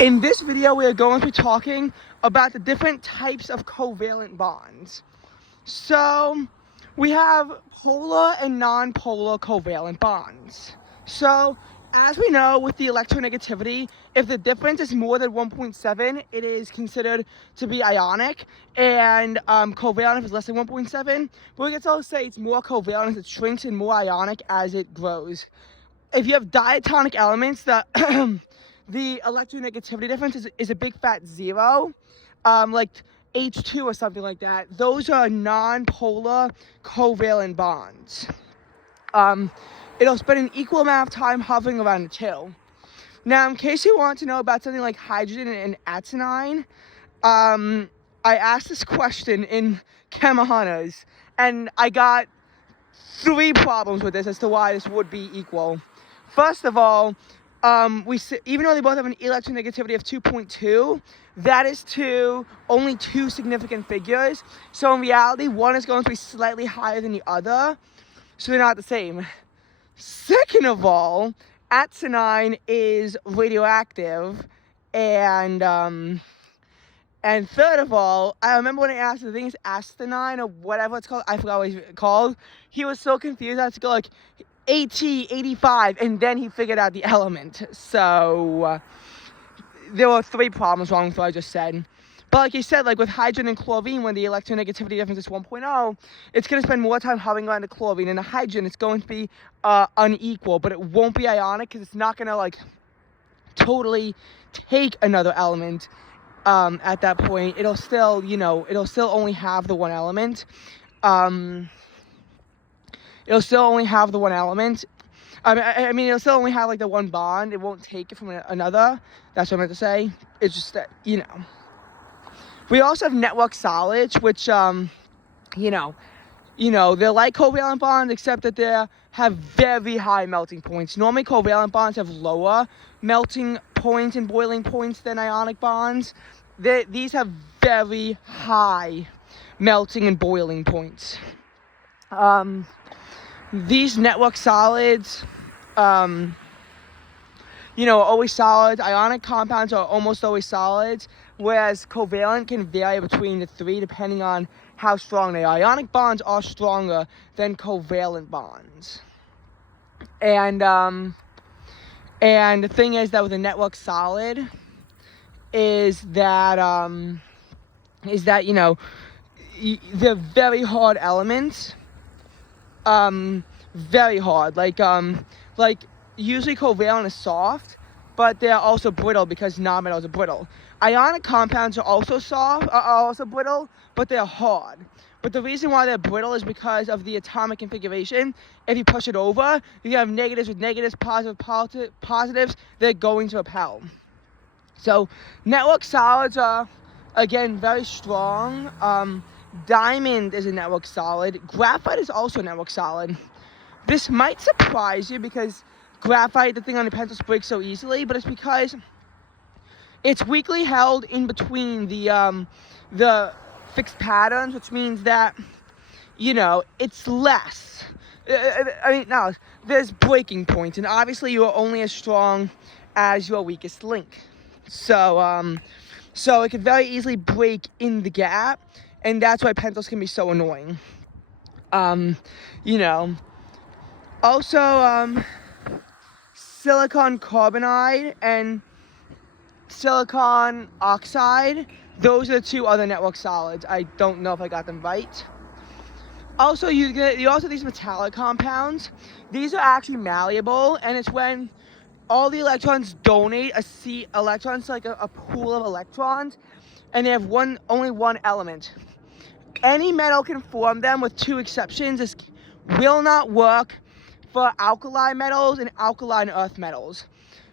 In this video, we are going to be talking about the different types of covalent bonds. So, we have polar and non-polar covalent bonds. So, as we know with the electronegativity, if the difference is more than 1.7, it is considered to be ionic, and covalent if it's less than 1.7. But we can also say it's more covalent as it shrinks and more ionic as it grows. If you have diatonic elements, the the electronegativity difference is a big fat zero, like H2 or something like that. Those are non-polar covalent bonds. It'll spend an equal amount of time hovering around the 2. Now, in case you want to know about something like hydrogen and adenine, I asked this question in Chem Honors, and I got 3 problems with this as to why this would be equal. First of all, even though they both have an electronegativity of 2.2, that is only 2 significant figures. So in reality, one is going to be slightly higher than the other, so they're not the same. Second of all, adenine is radioactive, and third of all, I remember when I asked, I think it's astenine or whatever it's called, I forgot what it's called. He was so confused, I had to go like 85, and then he figured out the element. So there were 3 problems wrong with what I just said. But like you said, like with hydrogen and chlorine, when the electronegativity difference is 1.0, it's going to spend more time hovering around the chlorine. And the hydrogen, it's going to be unequal, but it won't be ionic because it's not going to like totally take another element. At that point, it'll still only have the one element. It'll still only have the one element. I mean, it'll still only have like the one bond. It won't take it from another. That's what I meant to say. It's just that, We also have network solids, which, they're like covalent bonds, except that they have very high melting points. Normally, covalent bonds have lower melting points and boiling points than ionic bonds. These have very high melting and boiling points. These network solids, are always solids. Ionic compounds are almost always solids, whereas covalent can vary between the 3 depending on how strong they are. Ionic bonds are stronger than covalent bonds. And the thing is that with a network solid is that they're very hard elements. Very hard. Like usually covalent is soft, but they're also brittle because nonmetals are brittle. Ionic compounds are also brittle, but they're hard. But the reason why they're brittle is because of the atomic configuration. If you push it over, you have negatives with negatives, positives, they're going to repel. So network solids are, again, very strong. Diamond is a network solid. Graphite is also a network solid. This might surprise you because graphite, the thing on the pencils, breaks so easily, but it's because it's weakly held in between the fixed patterns, which means that, it's less. There's breaking points, and obviously you are only as strong as your weakest link. So it could very easily break in the gap, and that's why pencils can be so annoying. Also, silicon carbonide and silicon oxide, those are the 2 other network solids. I don't know if I got them right. Also, you also have these metallic compounds. These are actually malleable, and it's when all the electrons donate electrons to like a pool of electrons, and they have only one element. Any metal can form them with 2 exceptions. This will not work for alkali metals and alkaline earth metals,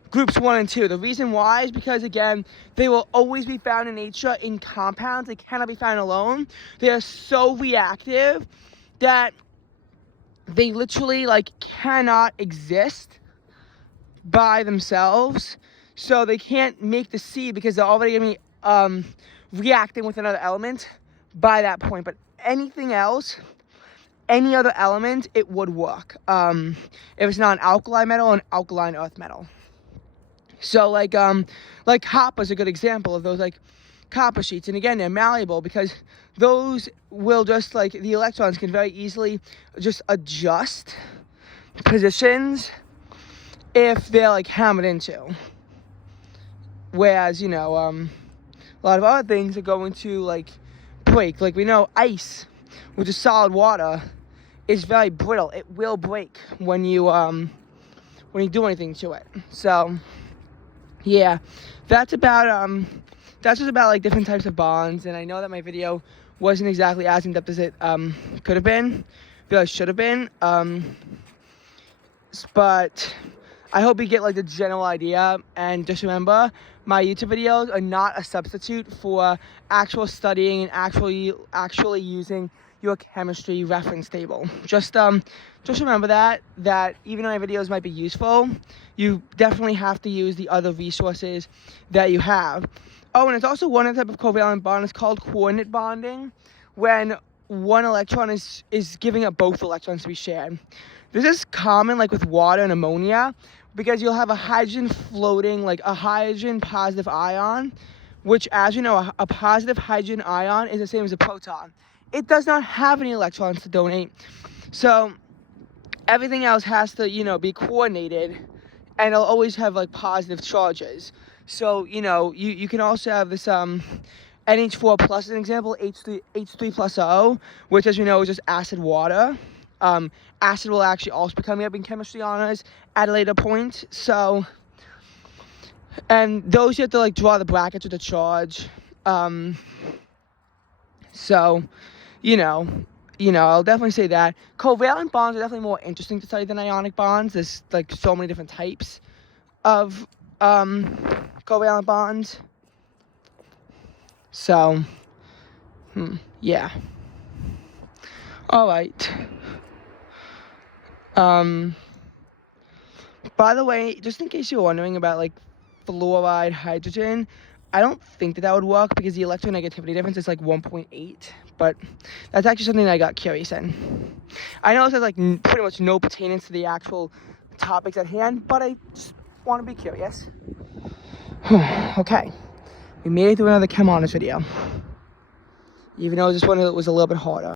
groups 1 and 2. The reason why is because, again, they will always be found in nature in compounds. They cannot be found alone. They are so reactive that they literally cannot exist by themselves. So they can't make the C because they're already going to be reacting with another element by that point. But anything else, any other element, it would work. If it's not an alkali metal, an alkaline earth metal. So like copper is a good example of those, like copper sheets. And again, they're malleable because those will just, like, the electrons can very easily just adjust positions if they're like hammered into. Whereas, a lot of other things are going to like break. Like we know ice, which is solid water, is very brittle. It will break when you do anything to it. So yeah, that's just about like different types of bonds. And I know that my video wasn't exactly as in depth as it could have been, feel should have been. But I hope you get like the general idea. And just remember, my YouTube videos are not a substitute for actual studying and actually using your chemistry reference table. Just remember that even though my videos might be useful, you definitely have to use the other resources that you have. Oh, and it's also one other type of covalent bond. It's called coordinate bonding, when one electron is giving up both electrons to be shared. This is common like with water and ammonia, because you'll have a hydrogen floating, like a hydrogen positive ion, which, as you know, a positive hydrogen ion is the same as a proton. It does not have any electrons to donate. So everything else has to, be coordinated, and it'll always have like positive charges. So, you can also have this NH4 plus, as an example, H3 plus O, which, as you know, is just acid water. Acid will actually also be coming up in chemistry honors at a later point. So, and those you have to like draw the brackets with the charge. So, I'll definitely say that covalent bonds are definitely more interesting to study than ionic bonds. There's like so many different types of covalent bonds. So, yeah. All right. By the way, just in case you're wondering about like fluoride hydrogen, I don't think that would work because the electronegativity difference is like 1.8, but that's actually something that I got curious in. I know it says like pretty much no pertainance to the actual topics at hand, but I just want to be curious. Okay, we made it through another chem honors video, even though this one was a little bit harder.